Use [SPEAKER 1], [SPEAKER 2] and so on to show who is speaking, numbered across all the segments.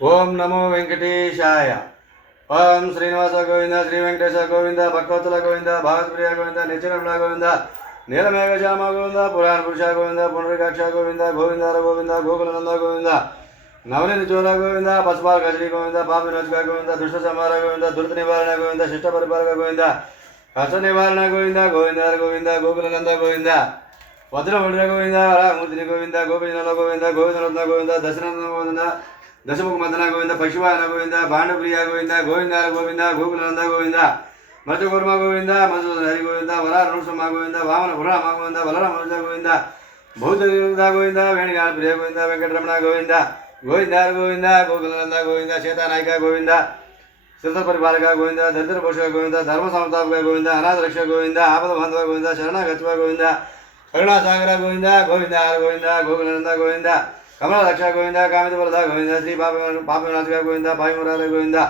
[SPEAKER 1] ఓం నమో వెంకటేశాయ. ఓం శ్రీనివాస గోవింద శ్రీ వెంకటేశ గోవింద భక్తవతుల గోవింద భాగవతప్రియ గోవింద నిత్యరమణ గోవింద నీలమేఘ గోవింద పురాణ పురుష గోవింద పునరికాక్ష గోవింద గోవిందార గోవింద గోకులనంద గోవింద నవనీతి చోర గోవింద పశుపాల కజరి గోవింద పాపి నోచక గోవింద దుష్ట సంహార గోవింద దుర్త నివారణ గోవింద శిష్ట పరిపాలక గోవింద కష్ట నివారణ గోవింద గోవిందార గోవింద గోకులనంద గోవింద వజ్రముద్ర గోవింద రామూర్తిని గోవింద గోవింద గోవింద గోవింద గోవింద దశరథ గోవింద దశముఖ మదన గోవింద పశువాన గోవింద భాండప్రియ గోవింద గోవిందాల గోవింద గోకులనంద గోవింద మధుకుర్మ గోవింద మధుసూదన హరి గోవింద వరార నృసింహ గోవింద వామన పురామ గోవింద వలరామ గోవింద బౌద్ధ గోవింద వేణుగాన ప్రియ గోవింద వెంకటరమణ గోవింద గోవిందార గోవింద గోకులనంద గోవింద సీతానాయక గోవింద సిద్ధ పరిపాలక గోవింద దరిద్ర పోషక గోవింద ధర్మ సంస్థాపక గోవింద అనాథ రక్ష గోవింద ఆపద బాంధవ గోవింద శరణాగత్వ గోవింద కరుణాసాగర గోవింద గోవింద గోవింద గోకులనంద గోవింద కమల రక్ష గోవింద కామిత వరద గోవింద శ్రీ పాప పాపనాథక గోవింద పాయమురాల గోవింద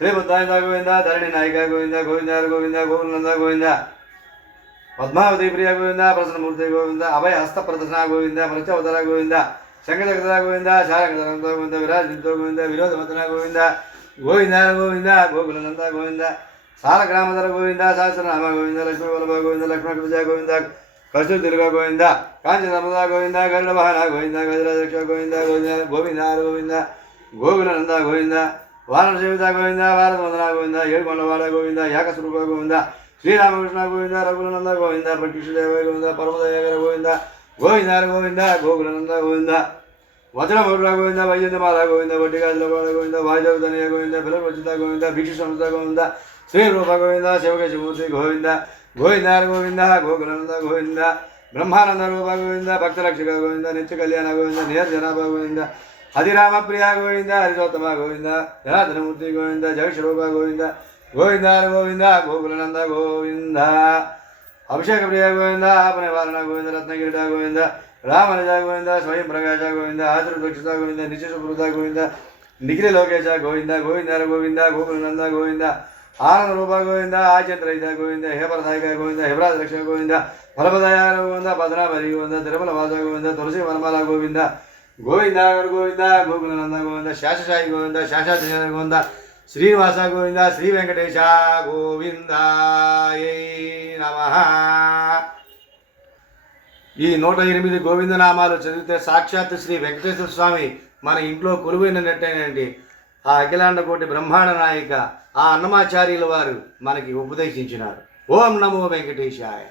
[SPEAKER 1] శ్రీ బుద్ధాయుధ గోవింద ధరణి నాయక గోవింద గోవింద గోవింద గోకులనంద గోవింద పద్మావతి ప్రియ గోవింద ప్రసన్నమూర్తి గోవింద అభయ హస్త ప్రదర్శన గోవింద మృత్యవతర గోవింద శంకజగద గోవింద శారంగ గోవింద విరాజితో గోవింద విరోధమతన గోవింద గోవింద గోవింద గోకులనంద గోవింద సార గ్రామధర గోవింద సహస్రనామ గోవింద లక్ష్మీ వల్లభ గోవింద లక్ష్మణ విజయ గోవింద కస్తూరి దుర్గ గోవింద కాంచి నర్మదా గోవింద గరుడ గోవింద గజరాధ్యక్ష గోవింద గోవింద గోవింద గోవింద గోకులనంద గోవింద వారణ గోవింద భారత వందన గోవింద ఏడుకొండవాడ గోవింద యాకస్వరూప గోవింద శ్రీరామకృష్ణ గోవింద రఘులనంద గోవింద ప్రకృష్ణదేవ గోవింద పరమదయగర గోవింద గోవింద గోవింద గోకులనంద గోవింద వజ్రముద్ర గోవింద వైజంతమాల గోవింద వడ్డిగాజుల గోవింద వాయుదేవతనయ గోవింద పిలవచిత గోవింద భిక్షు సంస్థ గోవింద శ్రీ రూప గోవింద శివకేశమూర్తి గోవింద గోవింద గోవింద గోకులానంద గోవింద బ్రహ్మానంద రూప గోవింద భక్తరక్షక గోవింద నిత్య కళ్యాణ గోవింద నియర్ జనాభ గోవింద హరిరామ ప్రియ గోవింద హరిజోత్తమ గోవింద జనార్దనమూర్తి గోవింద జగస్వరూప గోవింద గోవింద గోవింద గోకులానంద గోవింద అభిషేక ప్రియ గోవింద ఆప నివారణ గోవింద రత్నగిరిట గోవింద రామనిజ గోవింద స్వయం ప్రకాశ గోవింద ఆశ్రు దక్షిత గోవింద నిత్య సుకృత గోవింద నిఖిల లోకేశ గోవింద గోవింద గోవింద గోకులనంద గోవింద ఆనంద రూప గోవింద ఆచంద్రహిత గోవింద హేపరదాయక గోవింద హేమరాజ రక్ష గోవింద ఫలపదయ గోవింద పద్మనాభరి గోవింద తిరుమల వాస గోవింద తులసి వనమాల గోవింద గోవింద గోవింద గోకులనంద గోవింద శాశ్వసాయి గోవింద శాశ్వత గోవింద శ్రీనివాస గోవింద శ్రీ వెంకటేశ గోవిందాయ నమ. ఈ నూట ఎనిమిది గోవింద నామాలు చదివితే సాక్షాత్ శ్రీ వెంకటేశ్వర స్వామి మన ఇంట్లో కొలువైనట్టేనండి ఆ అఖిలాండ కోటి బ్రహ్మాండ నాయక ఆ అన్నమాచార్యుల వారు మనకి ఉపదేశించినారు. ఓం నమో వెంకటేశాయ.